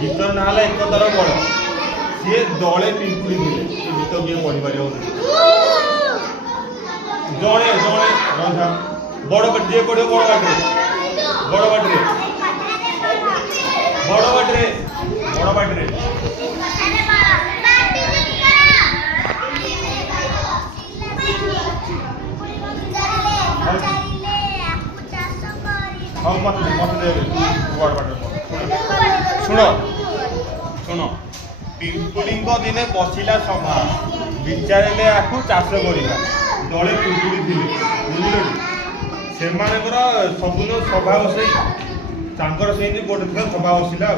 गीत ना एक दर बड़ सी दले पिंपुड़ी थे गीत किए पढ़ी पार जड़े जड़े रहा बड़ जी पढ़े बड़ बाटे बड़ बाटे बड़ बाटे बड़ बाटे हाँ मत दे बड़ बाटे शुण शुण पिंपुड़ी दिने बसला सभा विचारे आपको चाष करवा दले पिंपुड़ी थे बुझल से सबुन सभा बसई तांकर से गोटे थर सभा बसला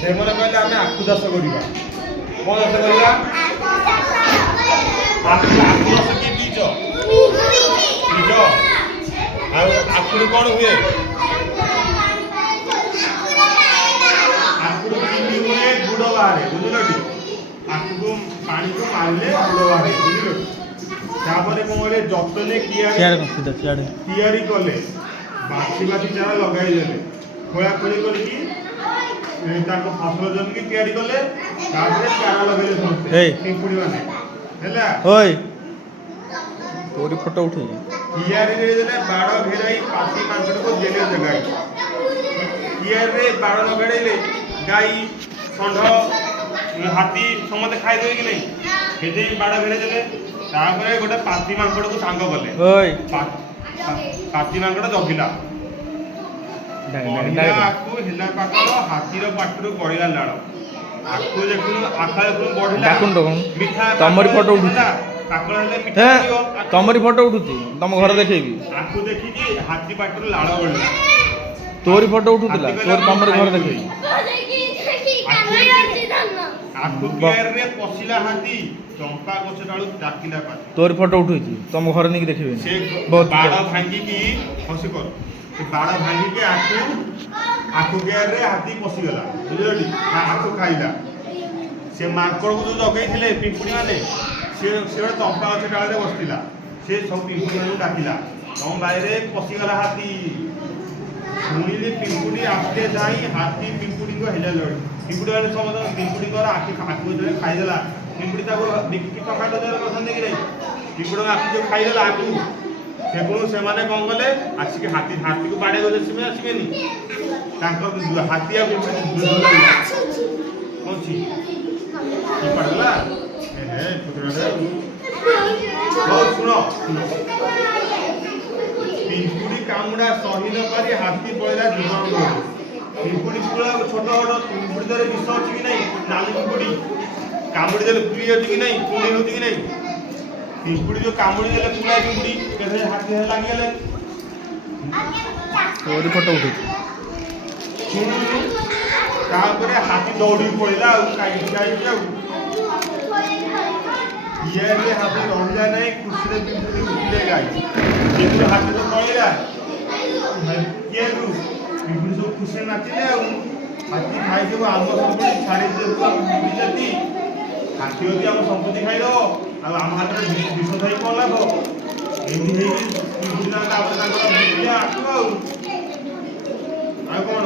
से कहले आम आखु चाष करवा कौन चाष करवा आखु रस किए बीज बीज आखुरी कौन हुए आखुरी चिनी हुए गुड़ बाहर बुझल आखु को पानी को मारे गुड़ बाहर बुझल तापर कौन कले जतने तैयारी कले बाछी बाछी चारा लगे खोलाखोली करके फसल जमी तैयारी कले चारा लगे समझे पिंपुड़ी मैंने तोरी फोटो उठे कियारी रे देले बाड़ घेराई पासी मांगड़ को जेले जगाई कियारी रे बाड़ न घेराइले गाई षंढ हाथी समते खाई देबे कि नहीं हेदे बाड़ घेराइ देले तापरे गोटे पाती मांगड़ को सांग गले ओय पाती मांगड़ जगिला आकु हिला पाकर हाथीर पाटरू गळिला लाळ आकु देखुन आखा देखुन बढ़िला मीठा तमरी फोटो उठा तमरी फोटो उठुची तुम घर देखेबी आखु देखिकी हाथी पाटरू लाळ गळिला तोरी फोटो उठुतला तोर तमरी घर देखेबी आखु केर रे पसिला हाथी चंपा गछ डाळू डाकिला पाती तोरी फोटो उठुची तुम घर नेकी देखिबी से बाड़ भांगी की हसी कर से बाड़ भांगी के आखु केर रे हाथी पसि गला बुझलडी आखु खाइला से माकड़ को जो जगई थिले पिंपुड़ी माने से चंपा गछ डाळे बसतिला से सब पिंपुड़ी माने डाकिला तुम बाहरे पसि गला हाथी सुनिले पिंपुड़ी आके जाई हाथी पिंपुड़ी को हेला लड़ी पिंपुड़ी वाले समझ पिंपुड़ी को आखि जो खाई देला पिंपुड़ी ताको बिक्की टका दे पसंद कि नहीं पिंपुड़ी आखि जो खाई देला आखु सेपुणु से माने कौन गले आसिके हाथी हाथी को बाड़े गले सिमे आसिकेनी तांकर हाथी आ पिंपुड़ी कौन छी की पड़ला हे छोटा बहुत सुनो पिंपुड़ी कामुड़ा सही न पारी हाथी पळला जीवन गले पिंपुड़ी पुरा छोट छोट पिंपुड़ी दरे विष अछि कि नहीं नाली पिंपुड़ी कामुड़ी देले पुरी अछि कि नहीं पुरी होति कि नहीं पिंपुड़ी जो कामुड़ी देले पुरा पिंपुड़ी केथे हाथी हे लागि गेले तोरी फोटो उठे तापरे हाथी दौड़ी पळला आ काई जाऊ ये हाथी रहिला नहीं खुशी पिंपुड़ी उठले गाई जेतु हाथी तो पळला के रु पिंपुड़ी सब खुशी नाचिले आ हाथी खाई देबो आम संपत्ति छाड़ी देबो बिजती हाथी होती आम संपत्ति खाई दो आम हाथ में विष थाई कौन लाभ एमती है पिंपुड़ी ना तापर तांकर बिजलिया आसु आ कौन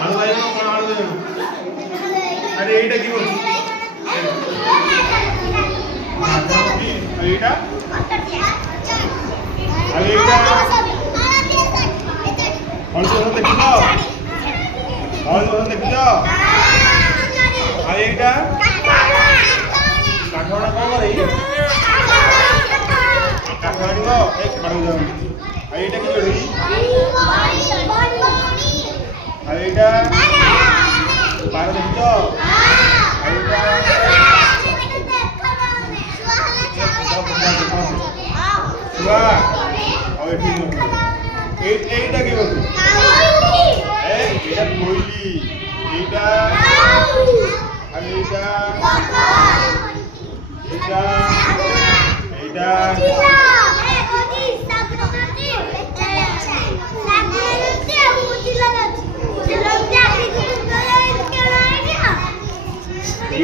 आलू बाइगण कौन आलू बाइगण अरे एटा की बोल एटा अरे एटा हल्दी देखिल हल्दी देखिल एटा काठगड़ा कौन करे काठ आनिब एक काठ एटा कि जोड़ी एटा पार देखिल छुआ और এইটা কি বলছো এইটা কইলি এইটা আর এইটা এইটা এইটা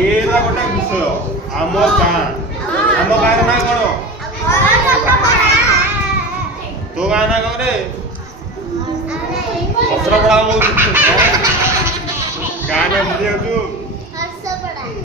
एरा गोटे विषय आम गाँ ना कौन तो गाँ ना कौन रे ପତ୍ର ପଡ଼ା ହଉଛି ଗାଁରେ ବୁଲି ଯାଉଛୁ